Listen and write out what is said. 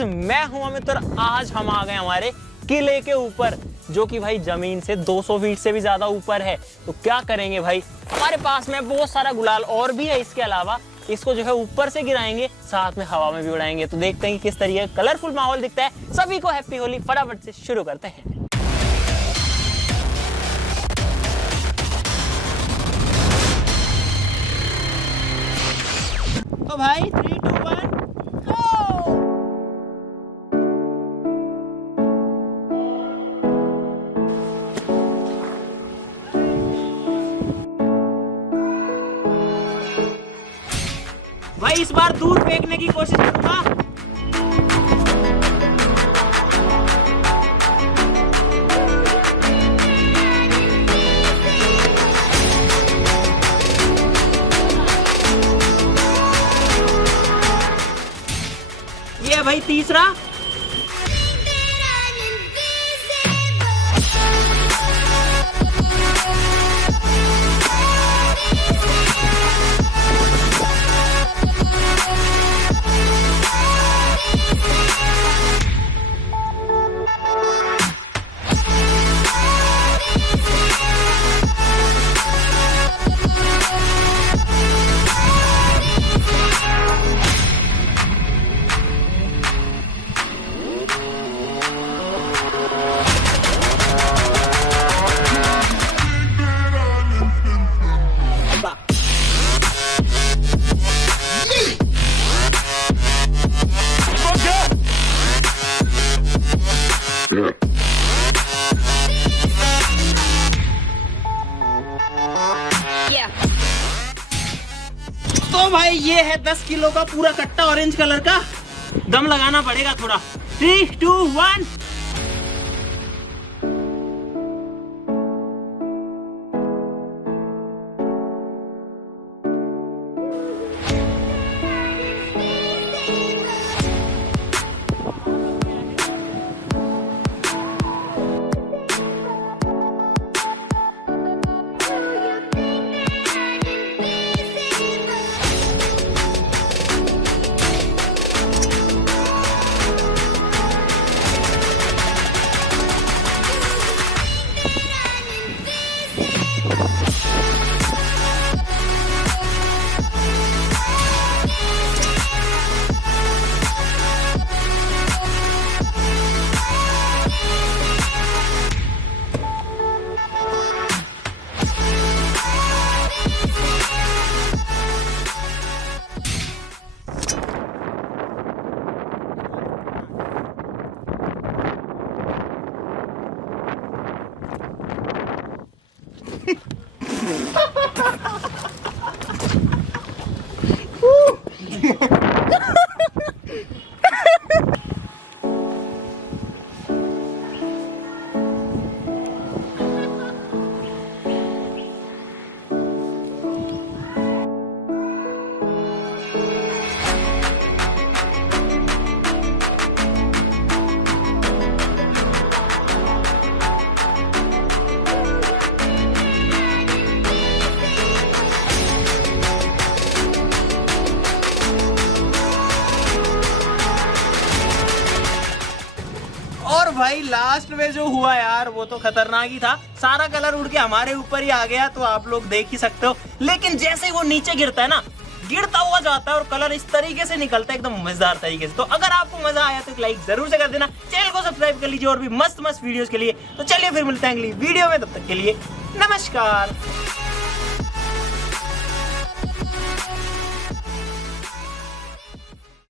गाइस मैं हूं अमित और आज हम आ गए हमारे किले के ऊपर, जो कि भाई जमीन से 200 फीट से भी ज्यादा ऊपर है। तो क्या करेंगे भाई, हमारे पास में बहुत सारा गुलाल और भी है। इसके अलावा इसको जो है ऊपर से गिराएंगे, साथ में हवा में भी उड़ाएंगे। तो देखते हैं कि किस तरीके का कलरफुल माहौल दिखता है। सभी को हैप्पी होली। फटाफट से शुरू करते हैं। तो भाई 3, 2, 1 गो। भाई इस बार दूर फेंकने की कोशिश करूंगा। ये भाई तीसरा। तो भाई ये है 10 किलो का पूरा कट्टा ऑरेंज कलर का। दम लगाना पड़ेगा थोड़ा। 3, 2, 1। और भाई लास्ट में जो हुआ यार, वो तो खतरनाक ही था। सारा कलर उड़ के हमारे ऊपर ही आ गया, तो आप लोग देख ही सकते हो। लेकिन जैसे ही वो नीचे गिरता है ना, गिरता हुआ जाता है और कलर इस तरीके से निकलता है, एकदम मजेदार तरीके से। तो अगर आपको मजा आया तो एक लाइक जरूर से कर देना। चैनल को सब्सक्राइब कर लीजिए और भी मस्त मस्त वीडियोस के लिए। तो चलिए फिर मिलते हैं अगली वीडियो में, तब तक के लिए नमस्कार।